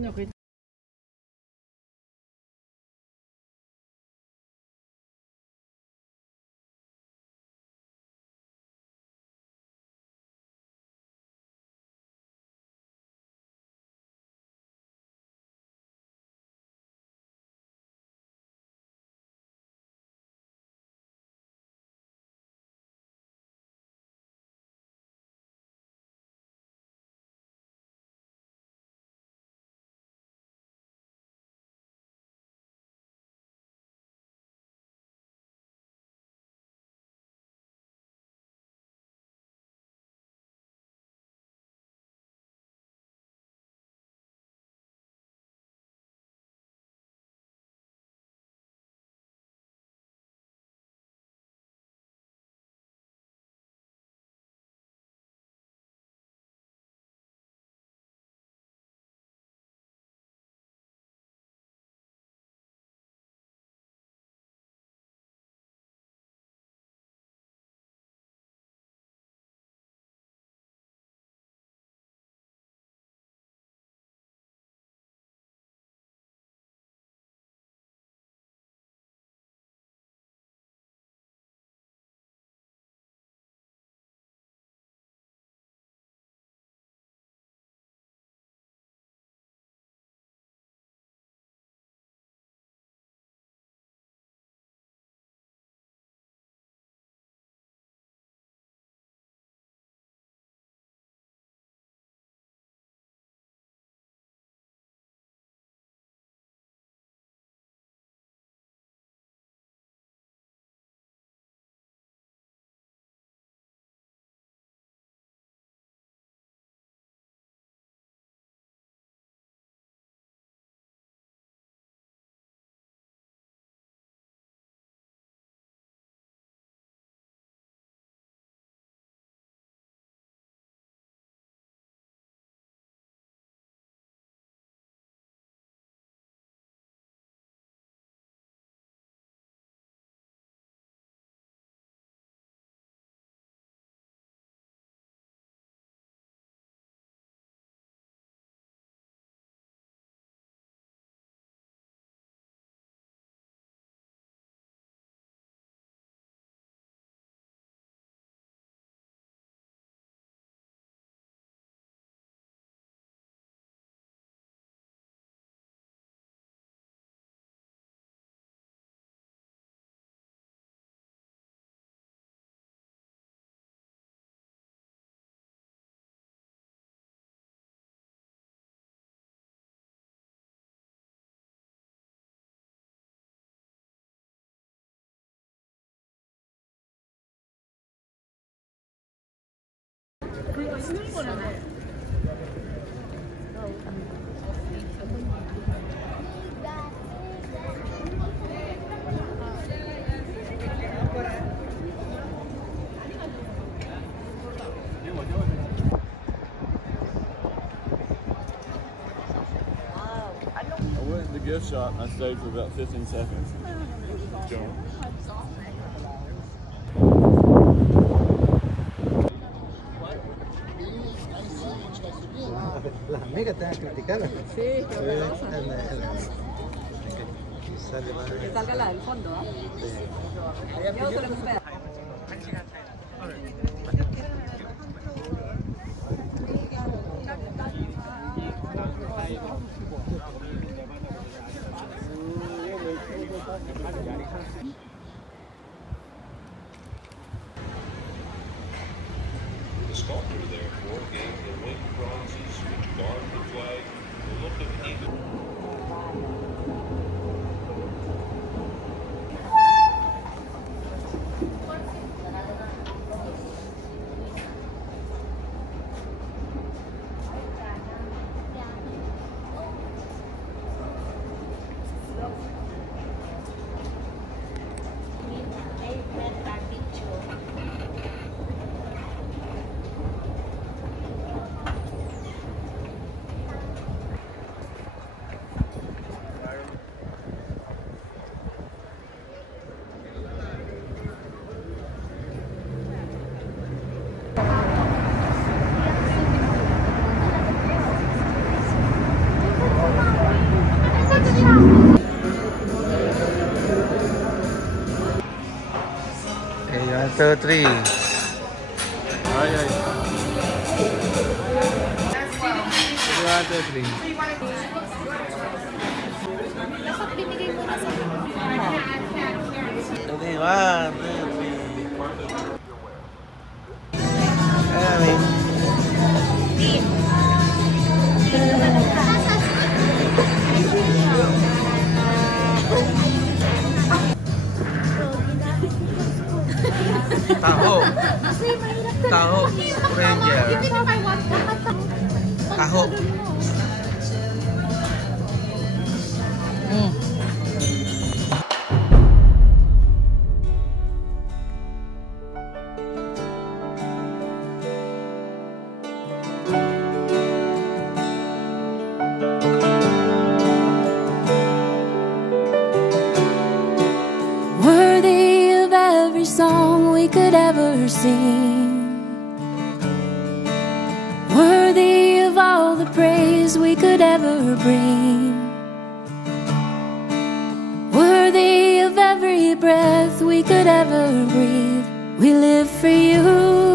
I went in the gift shop and I stayed for about 15 seconds. Las amigas te van a criticar. Sí, qué horrorosa. Que salga la del fondo, ¿ah? Yo se lo espero. The sculptor, therefore, gave the winged bronzes which guard the flag the look of eagle. Okay, 1, 2, 3. Alright, 1, 2, 3. Dapat binigay mo na sa Okay, 1, 2, 3. Ayan, taho. Taho. Ranger. Taho. Worthy of every song we could ever sing, worthy of all the praise we could ever bring, worthy of every breath we could ever breathe. We live for you.